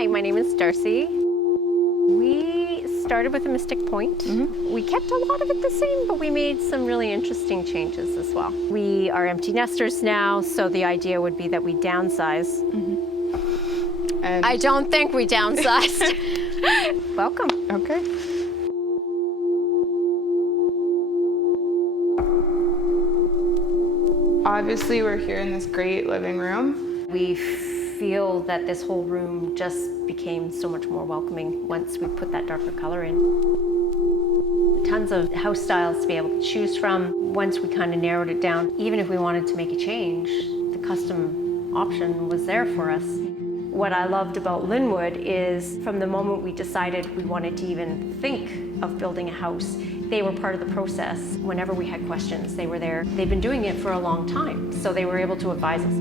Hi, my name is Darcy. We started with a Mystic Point. We kept a lot of it the same, but we made some really interesting changes as well. We are empty nesters now, so the idea would be that we downsize. And I don't think we downsized. Welcome. okay. Obviously, we're here in this great living room. We feel that this whole room just became so much more welcoming once we put that darker color in. Tons of house styles to be able to choose from. Once we kind of narrowed it down, even if we wanted to make a change, the custom option was there for us. What I loved about Linwood is from the moment we decided we wanted to even think of building a house, they were part of the process. Whenever we had questions, they were there. They've been doing it for a long time, so they were able to advise us.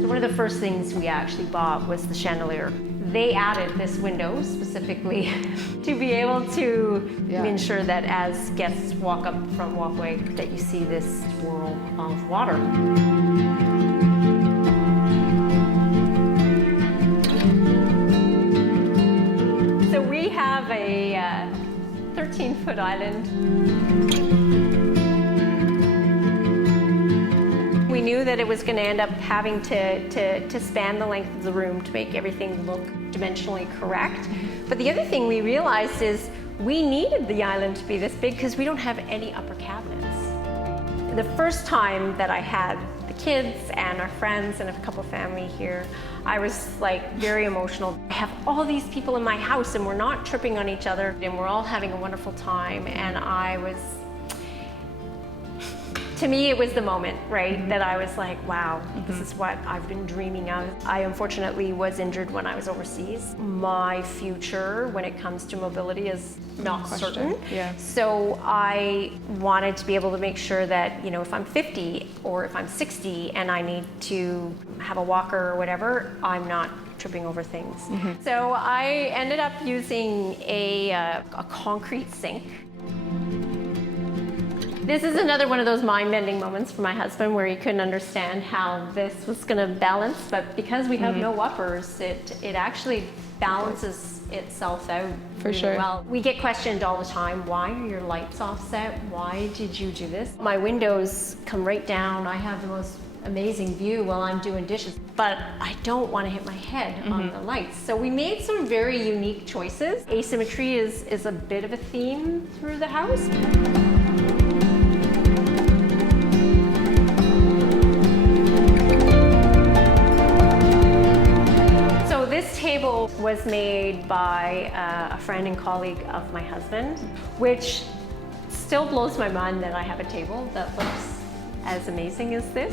So one of the first things we actually bought was the chandelier. They added this window specifically to be able to ensure that as guests walk up the front walkway, that you see this swirl of water. So we have a 13-foot island. We knew that it was going to end up having to span the length of the room to make everything look dimensionally correct. But the other thing we realized is we needed the island to be this big because we don't have any upper cabinets. The first time that I had the kids and our friends and a couple of family here, I was like very emotional. I have all these people in my house and we're not tripping on each other and we're all having a wonderful time, and to me, it was the moment, right, that I was like, wow, this is what I've been dreaming of. I unfortunately was injured when I was overseas. My future when it comes to mobility is not certain. Yeah. So I wanted to be able to make sure that, you know, if I'm 50 or if I'm 60 and I need to have a walker or whatever, I'm not tripping over things. So I ended up using a concrete sink. This is another one of those mind-bending moments for my husband where he couldn't understand how this was going to balance, but because we have no uppers, it actually balances itself out For really sure. well. We get questioned all the time, why are your lights offset? Why did you do this? My windows come right down. I have the most amazing view while I'm doing dishes, but I don't want to hit my head on the lights. So we made some very unique choices. Asymmetry is a bit of a theme through the house. This table was made by a friend and colleague of my husband, which still blows my mind that I have a table that looks as amazing as this.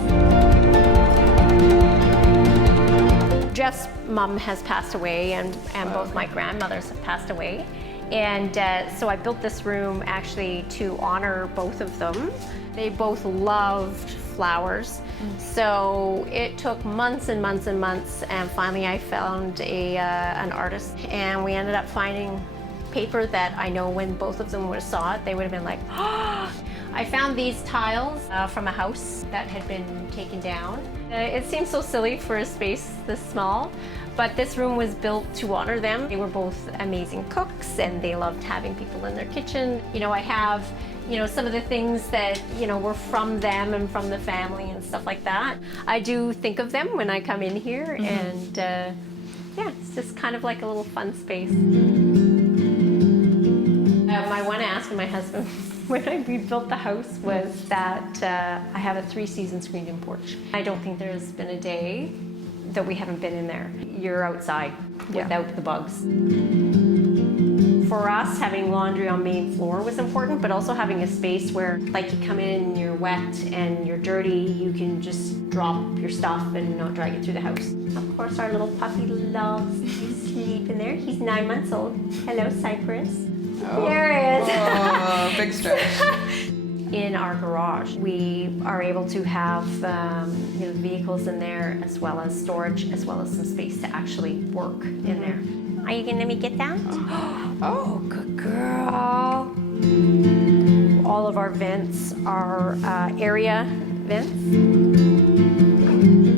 Jeff's mom has passed away and both my grandmothers have passed away. And so I built this room actually to honor both of them. They both loved flowers. So it took months and months and months, and finally I found an artist, and we ended up finding paper that I know when both of them would have saw it, they would have been like, oh! I found these tiles from a house that had been taken down. It seems so silly for a space this small, but this room was built to honor them. They were both amazing cooks and they loved having people in their kitchen. You know, I have, you know, some of the things that, you know, were from them and from the family and stuff like that. I do think of them when I come in here, and yeah, it's just kind of like a little fun space. My one ask of my husband when I rebuilt the house was that I have a 3-season screened-in porch. I don't think there's been a day that we haven't been in there. You're outside without the bugs. For us, having laundry on main floor was important, but also having a space where, like, you come in, you're wet and you're dirty, you can just drop your stuff and not drag it through the house. Of course, our little puppy loves to sleep in there. He's 9 months old. Hello, Cypress. Oh. There he is. Oh, big stretch. In our garage, we are able to have you know, vehicles in there, as well as storage, as well as some space to actually work in there. Are you gonna let me get that? Oh, Good girl. All of our vents are area vents.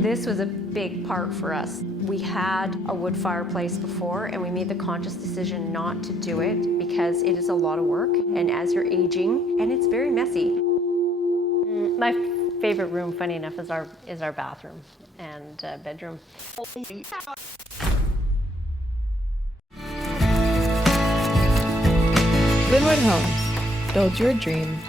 This This was a big part for us. We had a wood fireplace before, and we made the conscious decision not to do it because it is a lot of work, and as you're aging, and it's very messy. My favorite room, funny enough, is our bathroom and bedroom. Linwood Homes. Build your dreams.